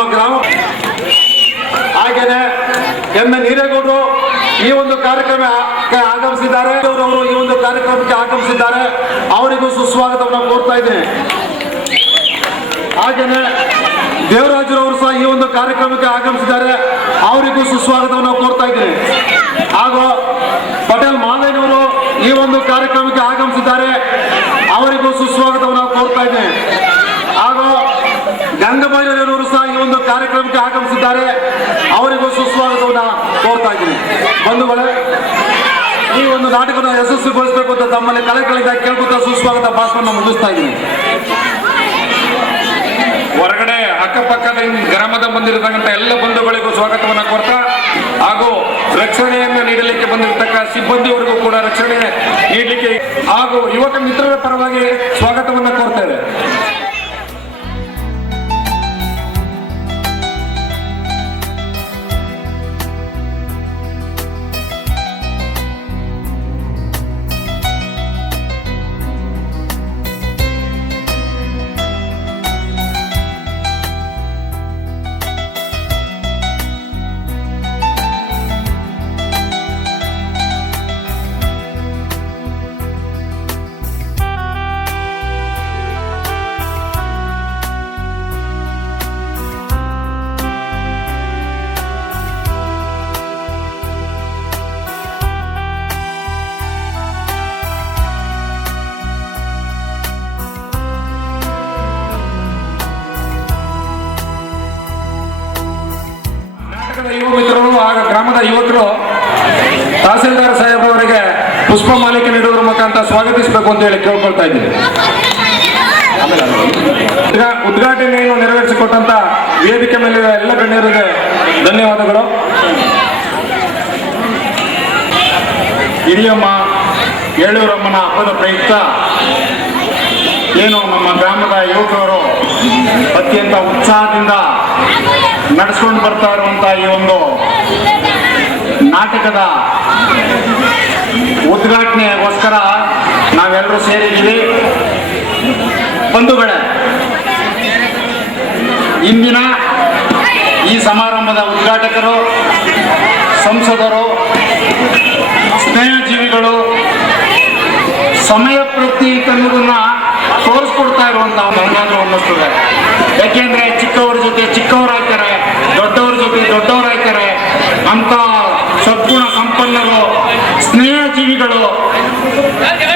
ನಮ್ಮ ಗ್ರಾಮ ಹಾಗೇನೆ ಎಂ ಎನ್ ಹಿರೇಗೌಡರು ಈ ಒಂದು ಕಾರ್ಯಕ್ರಮಕ್ಕೆ ಆಗಮಿಸಿದ್ದಾರೆ. ಅವರು ಈ ಒಂದು ಕಾರ್ಯಕ್ರಮಕ್ಕೆ ಆಗಮಿಸಿದ್ದಾರೆ. ಅವರಿಗೂ ಸುಸ್ವಾಗತವನ್ನು ಕೋರ್ತಾ ಇದ್ದೇನೆ. ಹಾಗೇನೆ ದೇವರಾಜರವರು ಸಹ ಈ ಒಂದು ಕಾರ್ಯಕ್ರಮಕ್ಕೆ ಆಗಮಿಸಿದ್ದಾರೆ. ಅವರಿಗೂ ಸುಸ್ವಾಗತವನ್ನು ಕೋರ್ತಾ ಇದ್ದೇನೆ. ಹಾಗೂ ಪಟೇಲ್ ಮಾದೇನವರು ಈ ಒಂದು ಕಾರ್ಯಕ್ರಮಕ್ಕೆ ಆಗಮಿಸಿದ್ದಾರೆ. ಅವರಿಗೂ ಸುಸ್ವಾಗತವನ್ನು ಕೋರ್ತಾ ಇದ್ದೇನೆ. ಹಾಗೂ ಗಂಗಬೈರವರು ಸಹ ಈ ಒಂದು ಕಾರ್ಯಕ್ರಮಕ್ಕೆ ಆಗಮಿಸಿದ್ದಾರೆ. ಅವರಿಗೂ ಸುಸ್ವಾಗತವನ್ನು ಕೋರ್ತಾ ಇದ್ದೀನಿ. ಬಂಧುಗಳೇ, ಈ ಒಂದು ನಾಟಕದ ಯಶಸ್ವಿಗೊಳಿಸಬೇಕು ಅಂತ ತಮ್ಮಲ್ಲಿ ಕಲೆಗಳಿಂದ ಕೇಳ್ಕೊತಾ ಸುಸ್ವಾಗತ ಭಾಷಣ ಮುಗಿಸ್ತಾ ಇದ್ದೀನಿ. ಹೊರಗಡೆ ಅಕ್ಕಪಕ್ಕದ ಗ್ರಾಮದ ಬಂದಿರತಕ್ಕಂಥ ಎಲ್ಲ ಬಂಧುಗಳಿಗೂ ಸ್ವಾಗತವನ್ನು ಕೋರ್ತಾ ಹಾಗೂ ರಕ್ಷಣೆಯನ್ನು ನೀಡಲಿಕ್ಕೆ ಬಂದಿರತಕ್ಕ ಸಿಬ್ಬಂದಿಯವರಿಗೂ ಕೂಡ ರಕ್ಷಣೆ ನೀಡಲಿಕ್ಕೆ ಹಾಗೂ ಯುವಕ ಮಿತ್ರರ ಪರವಾಗಿ ಸ್ವಾಗತವನ್ನು ಕೋರ್ತೇವೆ. ಯುವ ಮಿತ್ರರು ಹಾಗೂ ಗ್ರಾಮದ ಯುವಕರು ತಹಸೀಲ್ದಾರ್ ಸಾಹೇಬರವರಿಗೆ ಪುಷ್ಪ ಮಾಲಿಕೆ ನೀಡುವುದರ ಮುಖಾಂತರ ಸ್ವಾಗತಿಸಬೇಕು ಅಂತ ಹೇಳಿ ಕೇಳ್ಕೊಳ್ತಾ ಇದ್ದೀನಿ. ಉದ್ಘಾಟನೆಯನ್ನು ನೆರವೇರಿಸಿಕೊಟ್ಟಂತ ವೇದಿಕೆ ಮೇಲೆ ಎಲ್ಲ ಗಣ್ಯರಿಗೆ ಧನ್ಯವಾದಗಳು. ಹಿರಿಯಮ್ಮ ಏಳೂರಮ್ಮನ ಹಬ್ಬದ ಪ್ರಯುಕ್ತ ಏನು ನಮ್ಮ ಗ್ರಾಮದ ಯುವಕರು ಅತ್ಯಂತ ಉತ್ಸಾಹದಿಂದ ನಡೆಸ್ಕೊಂಡು ಬರ್ತಾ ಇರುವಂತಹ ಈ ಒಂದು ನಾಟಕದ ಉದ್ಘಾಟನೆಗೋಸ್ಕರ ನಾವೆಲ್ಲರೂ ಸೇರಿದ್ದೀವಿ. ಬಂಧುಗಳೇ, ಇಂದಿನ ಈ ಸಮಾರಂಭದ ಉದ್ಘಾಟಕರು, ಸಂಸದರು, ಸ್ನೇಹಜೀವಿಗಳು, ಸಮಯ ಪ್ರತೀಕ ಅನ್ನೋದನ್ನ ತೋರಿಸ್ಕೊಡ್ತಾ ಇರುವಂತಹ ನನಗಾದ್ರೂ ಅನ್ನಿಸ್ತದೆ. ಯಾಕೆಂದ್ರೆ ಚಿಕ್ಕವ್ರ ಜೊತೆ ಚಿಕ್ಕವರಾಗ್ತಾರೆ, ದೊಡ್ಡವ್ರ ಜೊತೆ ದೊಡ್ಡವರಾಗ್ತಾರೆ ಅಂತ ಸದ್ಗುಣ ಸಂಪನ್ನರು, ಸ್ನೇಹಜೀವಿಗಳು.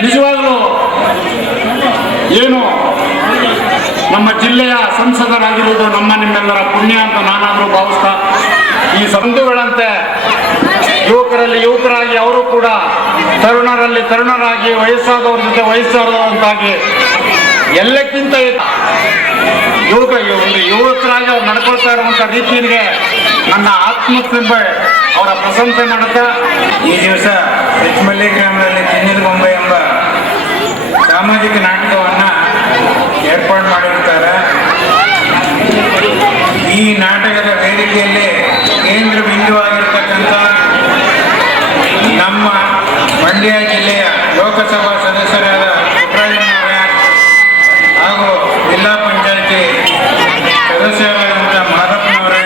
ನಿಜವಾಗ್ಲೂ ಏನು ನಮ್ಮ ಜಿಲ್ಲೆಯ ಸಂಸದರಾಗಿರುವುದು ನಮ್ಮ ನಿಮ್ಮೆಲ್ಲರ ಪುಣ್ಯ ಅಂತ ನಾನಾದ್ರೂ ಭಾವಿಸ್ತಾ, ಈ ಬಂಧುಗಳಂತೆ ಯುವಕರಲ್ಲಿ ಯುವಕರಾಗಿ ಅವರು ಕೂಡ ತರುಣರಲ್ಲಿ ತರುಣರಾಗಿ, ವಯಸ್ಸಾದವ್ರ ಜೊತೆ ವಯಸ್ಸಾದವರಂತಾಗಿ ಎಲ್ಲಕ್ಕಿಂತ ಯುವಕರಾಗಿ ಅವ್ರು ನಡ್ಕೊಳ್ತಾ ಇರುವಂತ ರೀತಿಗೆ ನನ್ನ ಆತ್ಮಕ್ಕೆ ಅವರ ಪ್ರಶಂಸೆ ಮಾಡುತ್ತಾ, ಈ ದಿವಸ ಹೆಚ್ಮಲ್ಲಿ ಗ್ರಾಮದಲ್ಲಿ ಚಿನ್ನದ ಬೊಂಬೆ ಎಂಬ ಸಾಮಾಜಿಕ ನಾಟಕವನ್ನು ಏರ್ಪಾಡು ಮಾಡಿರುತ್ತಾರೆ. ಈ ನಾಟಕದ ವೇದಿಕೆಯಲ್ಲಿ ಕೇಂದ್ರ ಬಿಂದುವಾಗಿರ್ತಕ್ಕಂಥ ನಮ್ಮ ಮಂಡ್ಯ ಜಿಲ್ಲೆಯ ಲೋಕಸಭಾ ಸದಸ್ಯರಾದ ಪುಟ್ಟರಾಜನವರೇ ಹಾಗೂ ಜಿಲ್ಲಾ ಪಂಚಾಯತಿ ಸದಸ್ಯರಾದಂಥ ಮಾದಪ್ಪನವರೇ,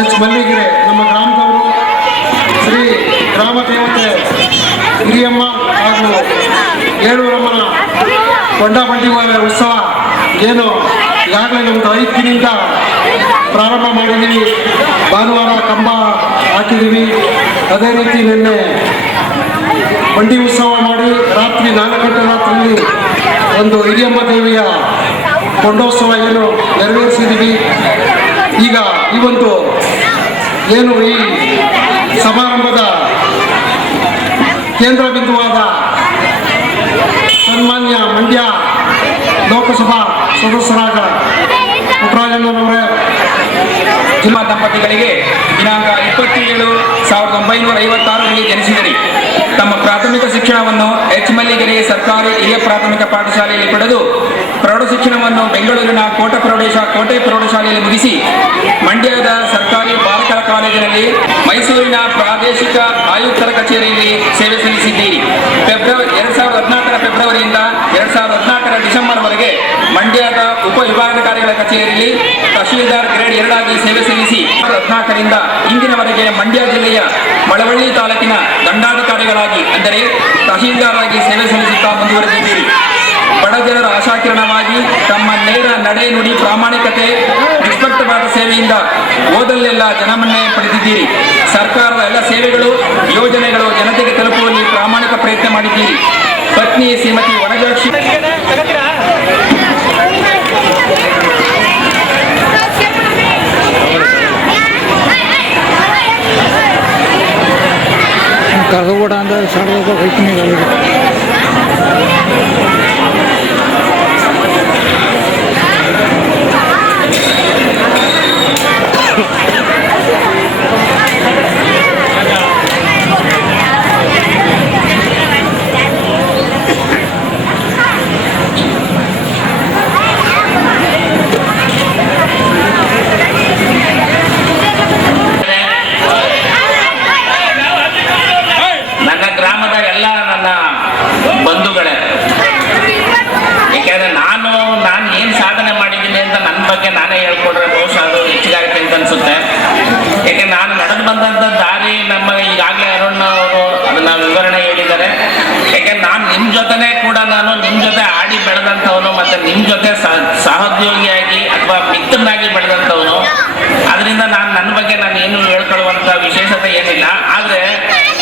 ಎಚ್ ಮಲ್ಲಿಗೆರೆ ನಮ್ಮ ಗ್ರಾಮದವರು, ಶ್ರೀ ಗ್ರಾಮ ದೇವತೆ ಹಿರಿಯಮ್ಮ ಹಾಗೂ ಏಳೂರಮ್ಮನ ಕೊಂಡಾಪಂಡಿ ಉತ್ಸವ ಏನು ಈಗಾಗಲೇ ನಮ್ದು 5 ದಿನದಿಂದ ಪ್ರಾರಂಭ ಮಾಡಿದ್ದೀವಿ. ಭಾನುವಾರ ಕಂಬ ಹಾಕಿದ್ದೀವಿ. ಅದೇ ರೀತಿ ನಿನ್ನೆ ಬಂಡಿ ಉತ್ಸವ ಮಾಡಿ ರಾತ್ರಿ 4 ಗಂಟೆ ರಾತ್ರಿಯಲ್ಲಿ ಒಂದು ಹಿರಿಯಮ್ಮ ದೇವಿಯ ಕೊಂಡೋತ್ಸವ ಏನು ನೆರವೇರಿಸಿದ್ದೀವಿ. ಈಗ ಈ ಒಂದು ಏನು ಈ ಸಮಾರಂಭದ ಕೇಂದ್ರ ಬಿಂದುವಾದ ಸನ್ಮಾನ್ಯ ಮಂಡ್ಯ ಲೋಕಸಭಾ ಸದಸ್ಯರಾದ ಪುಟ್ಟರಾಜಣ್ಣನವರೇ, ಜಿಲ್ಲಾ ದಂಪತಿಗಳಿಗೆ ದಿನಾಂಕ 27/1956ರಲ್ಲಿ ಜನಿಸಿದರು. ತಮ್ಮ ಪ್ರಾಥಮಿಕ ಶಿಕ್ಷಣವನ್ನು ಎಚ್ ಮಲ್ಲಿಗೆರೆ ಸರ್ಕಾರಿ ಹಿರಿಯ ಪ್ರಾಥಮಿಕ ಪಾಠಶಾಲೆಯಲ್ಲಿ ಪಡೆದು ಪ್ರೌಢ ಶಿಕ್ಷಣವನ್ನು ಬೆಂಗಳೂರಿನ ಕೋಟೆ ಪ್ರೌಢಶಾಲೆಯಲ್ಲಿ ಮುಗಿಸಿ ಮಂಡ್ಯದ ಸರ್ಕಾರಿ ಬಾಲಕರ ಕಾಲೇಜಿನಲ್ಲಿ, ಮೈಸೂರಿನ ಪ್ರಾದೇಶಿಕ ಆಯುಕ್ತರ ಕಚೇರಿಯಲ್ಲಿ ಸೇವೆ ಸಲ್ಲಿಸಿದ್ದೀರಿ. 2014 ಫೆಬ್ರವರಿಯಿಂದ 2014 ಡಿಸೆಂಬರ್ವರೆಗೆ ಮಂಡ್ಯದ ಉಪವಿಭಾಗಾಧಿಕಾರಿಗಳ ಕಚೇರಿಯಲ್ಲಿ ತಹಶೀಲ್ದಾರ್ ಗ್ರೇಡ್ 2 ಆಗಿ ಸೇವೆ ಸಲ್ಲಿಸಿ 14ರಿಂದ ಇಂದಿನವರೆಗೆ ಮಂಡ್ಯ ಜಿಲ್ಲೆಯ ಮಳವಳ್ಳಿ ತಾಲೂಕಿನ ದಂಡಾಧಿಕಾರಿಗಳಾಗಿ ಅಂದರೆ ತಹಶೀಲ್ದಾರ್ ಆಗಿ ಸೇವೆ ಸಲ್ಲಿಸುತ್ತಾ ಮುಂದುವರೆದಿದ್ದೀರಿ. ಬಡ ಜನರ ಆಶಾಕಿರಣವಾಗಿ ತಮ್ಮ ನೇರ ನಡೆ ನುಡಿ ಪ್ರಾಮಾಣಿಕತೆ ನಿಷ್ಪಕ್ಷಪಾತ ಸೇವೆಯಿಂದ ಓದಲ್ಲೆಲ್ಲ ಜನಮನ್ನಣೆ ಪಡೆದಿದ್ದೀರಿ. ಸರ್ಕಾರದ ಎಲ್ಲ ಸೇವೆಗಳು ಯೋಜನೆಗಳು ಜನತೆಗೆ ತಲುಪುವಲ್ಲಿ ಪ್ರಾಮಾಣಿಕ ಪ್ರಯತ್ನ ಮಾಡಿದ್ದೀರಿ. ಪತ್ನಿ ಶ್ರೀಮತಿ ವನಜಾಕ್ಷಿ ಕರ್ಗೋಬೇಡ ಅಂದ್ರೆ ಸಣ್ಣ ಹೋಗ್ತೀನಿ. ನನ್ನ ಗ್ರಾಮದ ಎಲ್ಲ ನನ್ನ ಬಂಧುಗಳೇ, ಯಾಕೆಂದ್ರೆ ನಾನು ಏನು ಸಾಧನೆ ಮಾಡಿದ್ದೀನಿ ಅಂತ ನನ್ನ ಬಗ್ಗೆ ನಾನೇ ಹೇಳ್ಕೊಡ್ರೆ ಬಹುಶಃ ಅದು ಹೆಚ್ಚಿಗಾಗುತ್ತೆ ಅಂತ ಅನ್ಸುತ್ತೆ. ಯಾಕೆ ನಾನು ನಡೆದು ಬಂದಂಥ ದಾರಿ ನಮ್ಮ ಈಗಾಗಲೇ ಅರುಣ್ ಅವರು ಅದನ್ನ ವಿವರಣೆ ಹೇಳಿದ್ದಾರೆ. ಯಾಕೆ ನಾನು ನಿಮ್ಮ ಜೊತೆನೇ ಕೂಡ ನಾನು ನಿಮ್ಮ ಜೊತೆ ಆಡಿ ಬೆಳೆದಂಥವನು ಮತ್ತು ನಿಮ್ಮ ಜೊತೆ ಸಹೋದ್ಯೋಗಿಯಾಗಿ ಅಥವಾ ಮಿತ್ರನಾಗಿ ಬೆಳೆದಂಥವನು. ಅದರಿಂದ ನನ್ನ ಬಗ್ಗೆ ನಾನು ಏನು ಹೇಳ್ಕೊಳ್ಳುವಂಥ ವಿಶೇಷತೆ ಏನಿಲ್ಲ. ಆದರೆ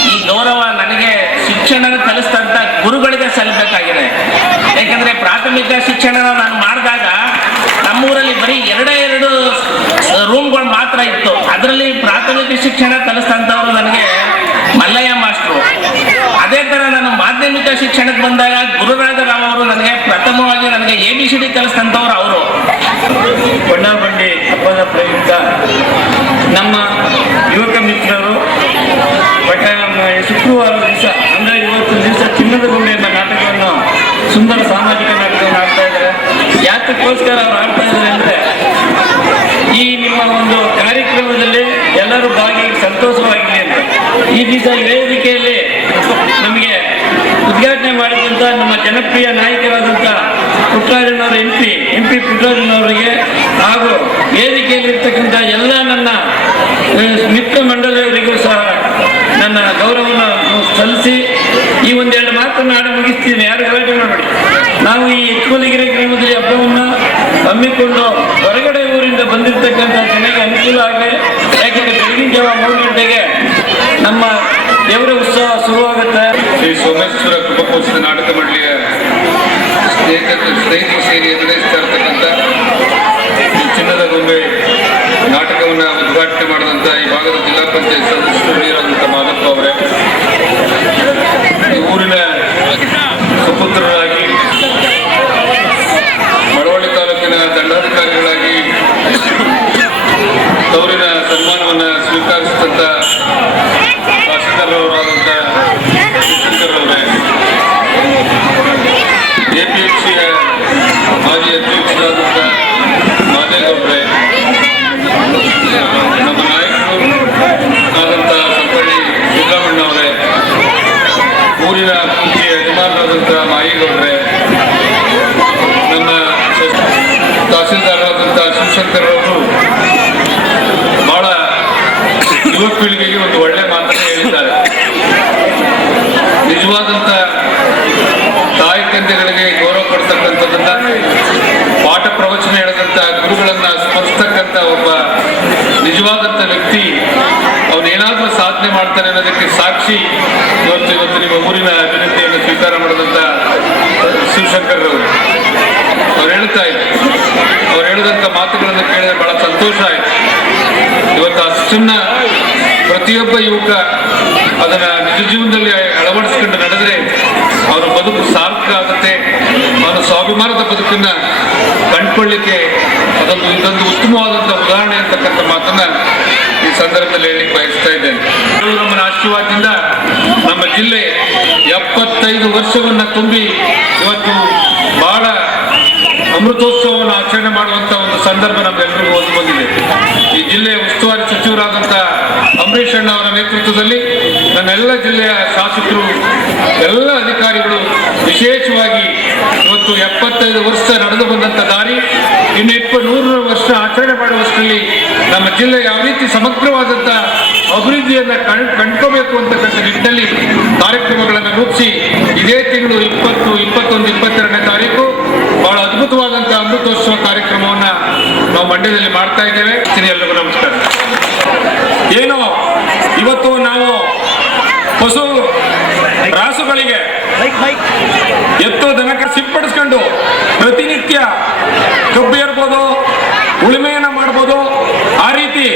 ಈ ಗೌರವ ನನಗೆ ಶಿಕ್ಷಣ ಕಲಿಸ್ತಂತ ಗುರುಗಳಿಗೆ ಸಲ್ಲಬೇಕಾಗಿದೆ. ಯಾಕಂದ್ರೆ ಪ್ರಾಥಮಿಕ ಶಿಕ್ಷಣ ನಾನು ಮಾಡಿದಾಗ ನಮ್ಮೂರಲ್ಲಿ ಬರೀ ಎರಡು ರೂಮ್ಗಳು ಮಾತ್ರ ಇತ್ತು. ಅದರಲ್ಲಿ ಪ್ರಾಥಮಿಕ ಶಿಕ್ಷಣ ಕಲಿಸ್ತಂಥವ್ರು ನನಗೆ ಮಲ್ಲಯ್ಯ ಮಾಸ್ಟ್ರು. ಅದೇ ಥರ ನಾನು ಮಾಧ್ಯಮಿಕ ಶಿಕ್ಷಣಕ್ಕೆ ಬಂದಾಗ ಗುರುರಾಜರಾವ್ ಅವರು ನನಗೆ ಪ್ರಥಮವಾಗಿ ನನಗೆ ABCD ಕಲಿಸ್ತಂಥವ್ರು ಅವರು. ಬಂಡಿ ಹಬ್ಬದ ಪ್ರಯುಕ್ತ ನಮ್ಮ ಯುವಕ ಮಿತ್ರರು ಶುಕ್ರವಾರ ದಿವಸ ಅಂದರೆ ಇವತ್ತಿನ ದಿವಸ ಚಿನ್ನದ ಗೊಂಬೆ ಎಂಬ ನಾಟಕವನ್ನು ಸುಂದರ ಸಾಮಾಜಿಕ ನಾಟಕವನ್ನು ಆಡ್ತಾ ಇದ್ದಾರೆ. ಯಾತಕ್ಕೋಸ್ಕರ ಅವ್ರು ಆಡ್ತಾ ಇದ್ದಾರೆ ಅಂದರೆ ಈ ನಿಮ್ಮ ಒಂದು ಕಾರ್ಯಕ್ರಮದಲ್ಲಿ ಎಲ್ಲರೂ ಭಾಗಿಯಾಗಿ ಸಂತೋಷವಾಗಿದೆ ಅಂತ. ಈ ದಿವಸ ವೇದಿಕೆಯಲ್ಲಿ ನಮಗೆ ಉದ್ಘಾಟನೆ ಮಾಡಿದಂಥ ನಮ್ಮ ಜನಪ್ರಿಯ ನಾಯಕರಾದಂಥ ಪುಟ್ಟರಾಜನವರ MP ಪುಟ್ಟರಾಜನವರಿಗೆ ಹಾಗೂ ವೇದಿಕೆಯಲ್ಲಿರ್ತಕ್ಕಂಥ ಎಲ್ಲ ನನ್ನ ಮಿತ್ರ ಮಂಡಳಿಯವರಿಗೂ ಸಹ ನನ್ನ ಗೌರವವನ್ನು ಸಲ್ಲಿಸಿ ಈ ಒಂದೆರಡು ಮಾತನ್ನು ಆಡಿ ಮುಗಿಸ್ತೀನಿ. ಯಾರು ಗಲಾಟೆ ಮಾಡಬೇಡಿ. ನಾವು ಈ ಎಚ್ಚುವಲಿಗೆರೆ ಗ್ರಾಮದಲ್ಲಿ ಹಬ್ಬವನ್ನು ಹಮ್ಮಿಕೊಂಡು ಹೊರಗಡೆ ಊರಿಂದ ಬಂದಿರತಕ್ಕಂಥ ಜನಕ್ಕೆ ಅನುಕೂಲ ಆಗಲಿ. ಯಾಕೆಂದರೆ ಬೆಳಗಿನ ಜಾವ 3 ಗಂಟೆಗೆ ನಮ್ಮ ದೇವರ ಉತ್ಸವ ಶುರುವಾಗುತ್ತೆ. ಶ್ರೀ ಸೋಮೇಶ್ವರ ಕೃಪಕೋತ್ಸವ ನಾಟಕ ಮಂಡಳಿಯ ಸ್ನೇಹಿತರು ಸೇರಿ ಎದುರಿಸ್ತಾ ಇರ್ತಕ್ಕಂಥ ಈ ಚಿನ್ನದ ಗೊಂಬೆ ನಾಟಕವನ್ನು ಉದ್ಘಾಟನೆ ಮಾಡಿದಂಥ ಈ ಭಾಗದ ಜಿಲ್ಲಾ ಪಂಚಾಯತ್ ಸದಸ್ಯರಾದಂಥ ಮಾದಪ್ಪ ಅವರೇ, ಈ ಊರಿನ ಸುಪುತ್ರರಾಗಿ ಮಳವಳ್ಳಿ ತಾಲೂಕಿನ ದಂಡಾಧಿಕಾರಿಗಳಾಗಿ ತವರಿನ ಸನ್ಮಾನವನ್ನು ಸ್ವೀಕರಿಸಿದಂಥ ತಹಶೀಲ್ದಾರರಾದಂಥ ಶಿವಶಂಕರ್ ಅವರೇ, APMCಯ ಮಾಜಿ ಅಧ್ಯಕ್ಷರಾದಂಥ ಮಾದೇಗೌಡ್ರೆ, ನಮ್ಮ ನಾಯಕರು ಆದಂಥ ಸಂಪಳ್ಳಿ ಸಿದ್ದರಾಮಣ್ಣ ಅವರೇ, ಊರಿನ ಮುಖ್ಯ ಯಜಮಾನರಾದಂಥ ಮಾಯಿಗೌಡ್ರೆ, ನಮ್ಮ ತಹಶೀಲ್ದಾರರಾದಂಥ ಶಿವಶಂಕರ್ ಅವರು ಬಹಳ ಯುವ ಪೀಳಿಗೆಗೆ ಒಂದು ಒಳ್ಳೆ ಮಾತನ್ನು ಹೇಳಿದ್ದಾರೆ. ನಿಜವಾದಂಥ ತಾಯಿ ತಂದೆಗಳಿಗೆ ಗೌರವ ಕೊಡ್ತಕ್ಕಂಥದ್ದನ್ನ, ಪಾಠ ಪ್ರವಚನ ಹೇಳಿದಂಥ ಗುರುಗಳನ್ನ ಸ್ಮರಿಸ್ತಕ್ಕಂಥ ಒಬ್ಬ ನಿಜವಾದಂಥ ವ್ಯಕ್ತಿ ಅವನೇನಾದ್ರೂ ಸಾಧನೆ ಮಾಡ್ತಾನೆ ಅನ್ನೋದಕ್ಕೆ ಸಾಕ್ಷಿ ಇವತ್ತು ನಿಮ್ಮ ಊರಿನ ವಿನಂತಿಯನ್ನು ಸ್ವೀಕಾರ ಮಾಡಿದಂಥ ಶಿವಶಂಕರ್ ಅವರು. ಅವ್ರು ಹೇಳ್ತಾ ಇದ್ರು, ಅವ್ರು ಹೇಳಿದಂಥ ಮಾತುಗಳನ್ನು ಕೇಳಿದ್ರೆ ಬಹಳ ಸಂತೋಷ ಆಯ್ತು. ಇವತ್ತು ಅಷ್ಟನ್ನ ಪ್ರತಿಯೊಬ್ಬ ಯುವಕ ಅದನ್ನ ನಿಜ ಜೀವನದಲ್ಲಿ ಅಳವಡಿಸ್ಕೊಂಡು ನಡೆದ್ರೆ ಅವರ ಬದುಕು ಸಾರ್ಥಕ ಆಗುತ್ತೆ. ಅವರ ಸ್ವಾಭಿಮಾನದ ಬದುಕನ್ನ ಕಂಡುಕೊಳ್ಳಿಕ್ಕೆ ಇದೊಂದು ಉತ್ತಮವಾದಂಥ ಉದಾಹರಣೆ ಅಂತಕ್ಕಂಥ ಮಾತನ್ನ ಈ ಸಂದರ್ಭದಲ್ಲಿ ಹೇಳಿ ಬಯಸ್ತಾ ಇದ್ದೇನೆ. ನಮ್ಮ ಆಶೀರ್ವಾದದಿಂದ ನಮ್ಮ ಜಿಲ್ಲೆ 75 ವರ್ಷವನ್ನ ತುಂಬಿ ಇವತ್ತು ಬಹಳ ಅಮೃತೋತ್ಸವವನ್ನು ಆಚರಣೆ ಮಾಡುವಂತ ಒಂದು ಸಂದರ್ಭ ನಮ್ಮೆಲ್ಲರಿಗೂ ಒದಗಿ ಬಂದಿದೆ. ಈ ಜಿಲ್ಲೆಯ ಉಸ್ತುವಾರಿ ಸಚಿವರಾದಂಥ ಅಂಬರೀಷ್ ಅಣ್ಣ ಅವರ ನೇತೃತ್ವದಲ್ಲಿ ನಮ್ಮೆಲ್ಲ ಜಿಲ್ಲೆಯ ಶಾಸಕರು, ಎಲ್ಲ ಅಧಿಕಾರಿಗಳು, ವಿಶೇಷವಾಗಿ ಇವತ್ತು 75 ವರ್ಷ ನಡೆದು ಬಂದಂಥ ದಾರಿ ಇನ್ನು 100 ವರ್ಷ ಆಚರಣೆ ಮಾಡುವಷ್ಟರಲ್ಲಿ ನಮ್ಮ ಜಿಲ್ಲೆ ಯಾವ ರೀತಿ ಸಮಗ್ರವಾದಂಥ ಅಭಿವೃದ್ಧಿಯನ್ನು ಕಂಡ್ಕೋಬೇಕು ಅಂತಕ್ಕಂಥ ನಿಟ್ಟಿನಲ್ಲಿ ಕಾರ್ಯಕ್ರಮಗಳನ್ನು ರೂಪಿಸಿ ಇದೇ ತಿಂಗಳು 20, 21, 22ನೇ ತಾರೀಕು ಬಹಳ ಅದ್ಭುತವಾದಂಥ ಅಮೃತೋತ್ಸವ ಕಾರ್ಯಕ್ರಮವನ್ನು ನಾವು ಮಂಡ್ಯದಲ್ಲಿ ಮಾಡ್ತಾ ಇದ್ದೇವೆ. ಎಲ್ಲರಿಗೂ ನಮಸ್ಕಾರ. ಏನು ಇವತ್ತು ನಾವು ಪಶು ರಾಸುಗಳಿಗೆ ಎತ್ತು ದನಕ್ಕೆ ಸಿಂಪಡಿಸ್ಕೊಂಡು ಪ್ರತಿನಿತ್ಯ ಕಬ್ಬು ಏರ್ಬೋದು, ಉಳುಮೆಯನ್ನ ಮಾಡ್ಬೋದು, ಆ ರೀತಿ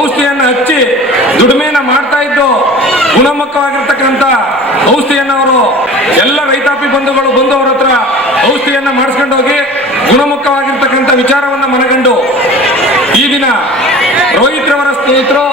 ಔಷಧಿಯನ್ನು ಹಚ್ಚಿ ದುಡಿಮೆಯನ್ನ ಮಾಡ್ತಾ ಇದ್ದು ಗುಣಮುಖವಾಗಿರ್ತಕ್ಕಂಥ ಔಷಧಿಯನ್ನು ಅವರು ಎಲ್ಲ ರೈತಾಪಿ ಬಂಧುಗಳು ಬಂದು ಅವ್ರ ಹತ್ರ ಔಷಧಿಯನ್ನ ಮಾಡಿಸ್ಕೊಂಡು ಹೋಗಿ ಗುಣಮುಖವಾಗಿರ್ತಕ್ಕಂಥ ವಿಚಾರವನ್ನ ಮನಗಂಡು ಈ ದಿನ ರೋಹಿತ್ ರವರ ಸ್ನೇಹಿತರು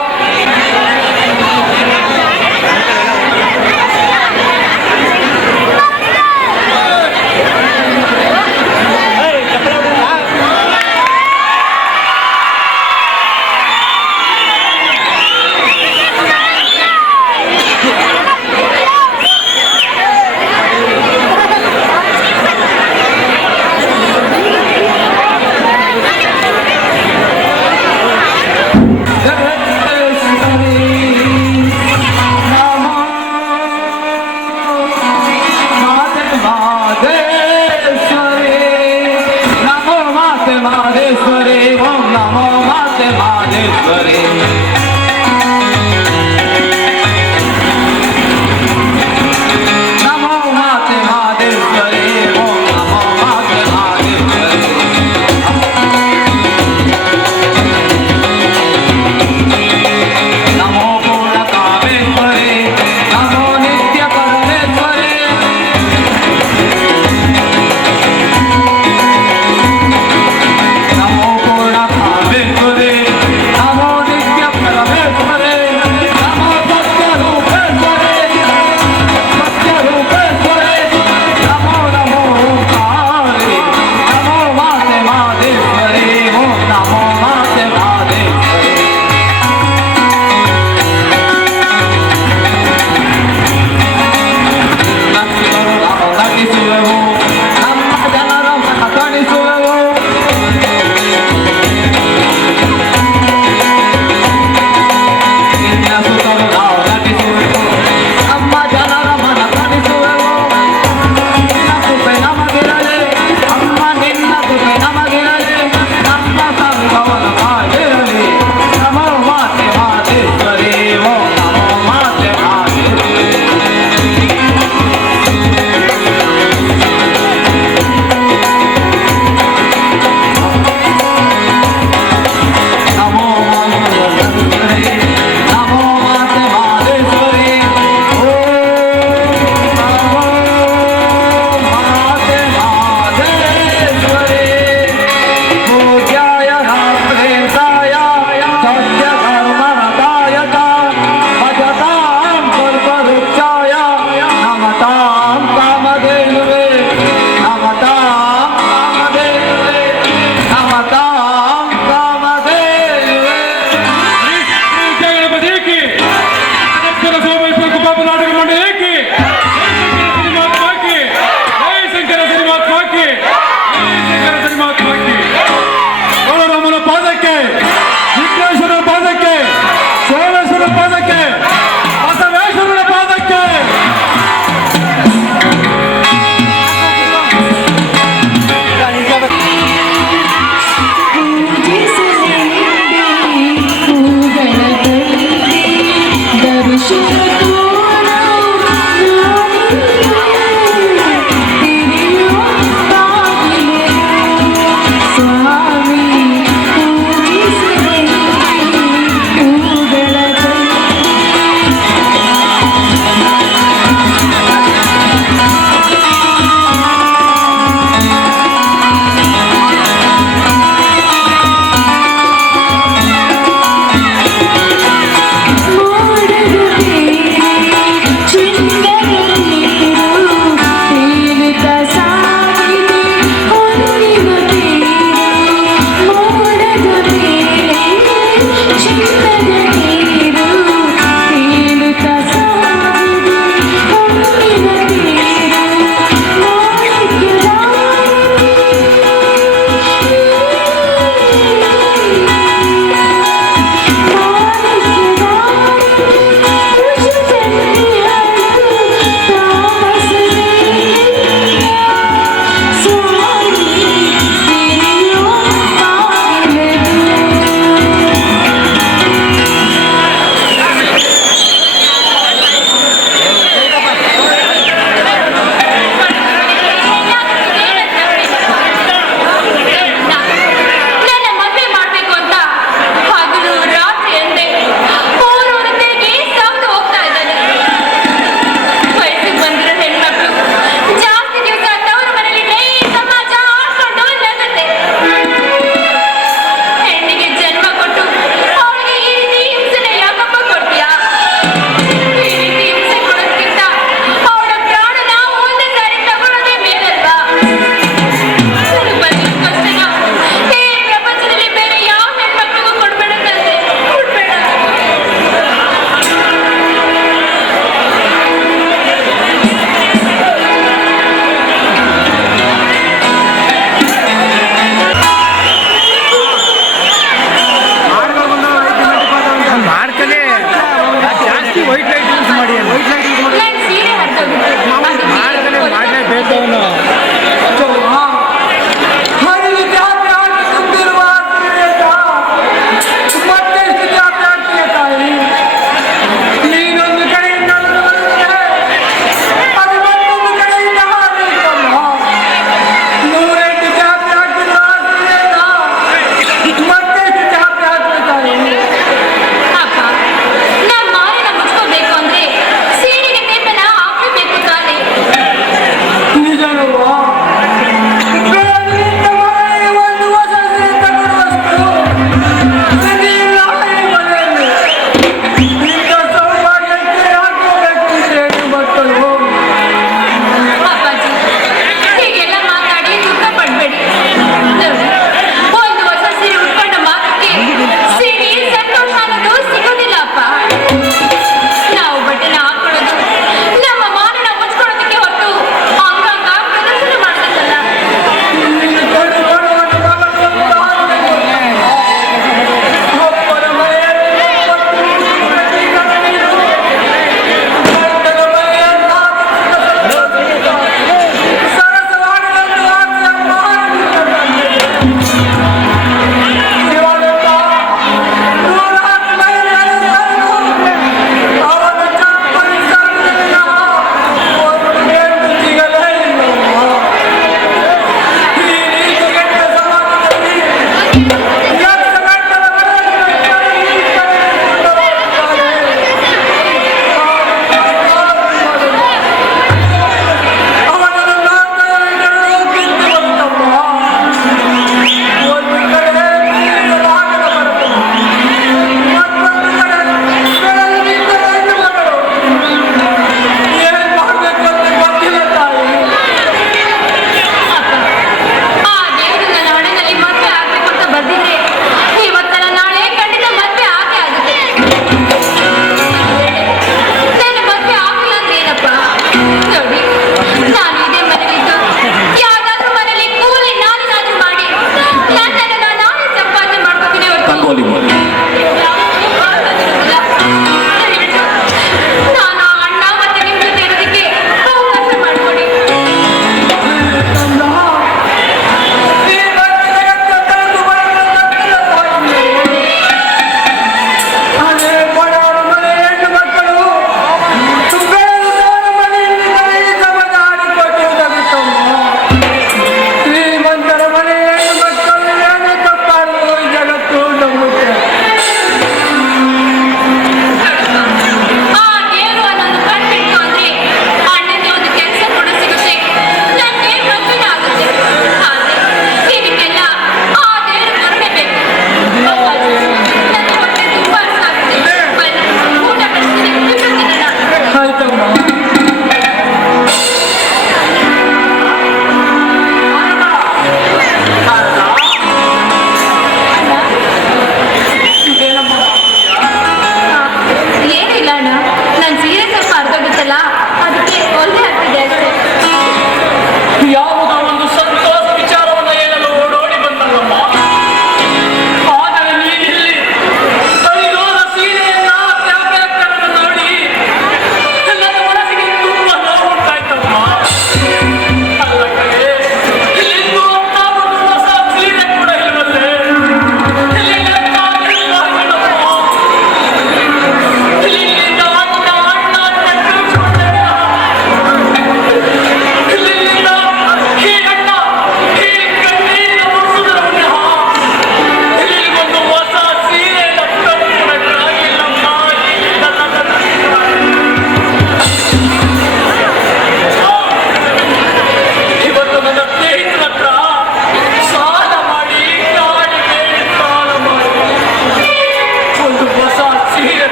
Thank you.